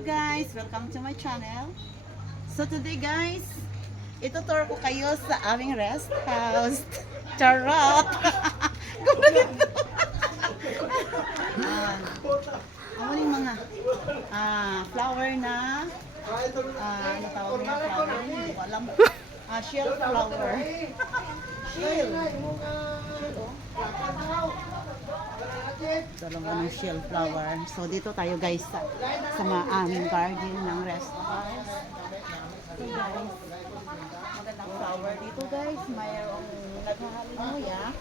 Hello guys! Welcome to my channel. So today guys, itutur ko kayo sa aming rest house. Charot! Ganda dito! Ano yung mga flower na ano tawag na flower? Hindi ko alam. Shield flower. Shield. Dalawa ng shield flower. So dito tayo guys sa aming garden ng rest house. So guys, magandang flower dito guys. Mayroong naghahalimaya.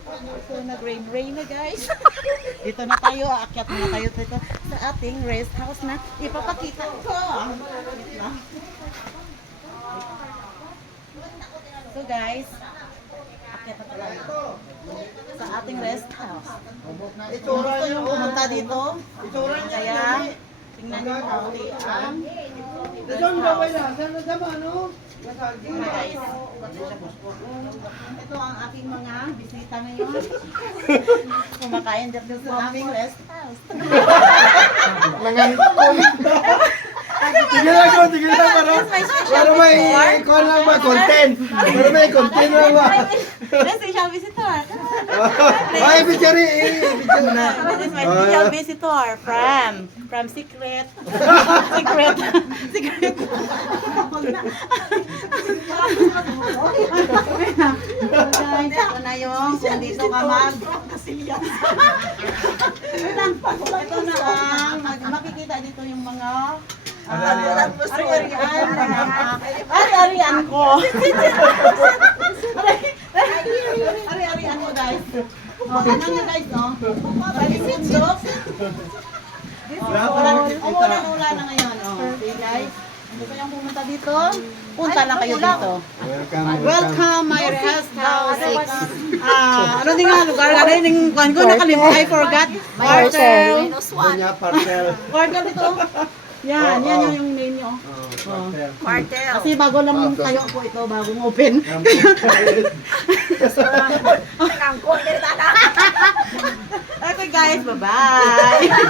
So nag-rain na guys. Dito na tayo, aakyat na tayo dito sa ating rest house na ipapakita ko. So guys, aakyat na tayo sa ating rest house. Gusto yung pumunta dito. Kaya tingnan niyo mabuti ang rest house. Guys, ito ang aking mga bisita ngayon. Kumakain dito sa aming rest house. Tigil lang para may ikaw lang ba, content. Para may content lang ba. Special visitor. Ay, bichari, na. This is my special visitor from Secret. Secret. Guys, ito na yung kung dito ka ito na ang makikita dito yung mga ari-arian ko. Ari-arian ko guys. Tingnan nyo guys, no? Bundok. Umulan na ngayon, oh. Okay guys. Gusto nyo pumunta dito? Punta lang kayo dito. Welcome my rest house. Ano din nga lugar? Ano yung kuhan ko? Nakalimutan. I forgot. Parcel. Parcel dito. Yan yung name nyo. Martel. Kasi bago lang tayo po ito, bagong open. Okay guys, bye-bye.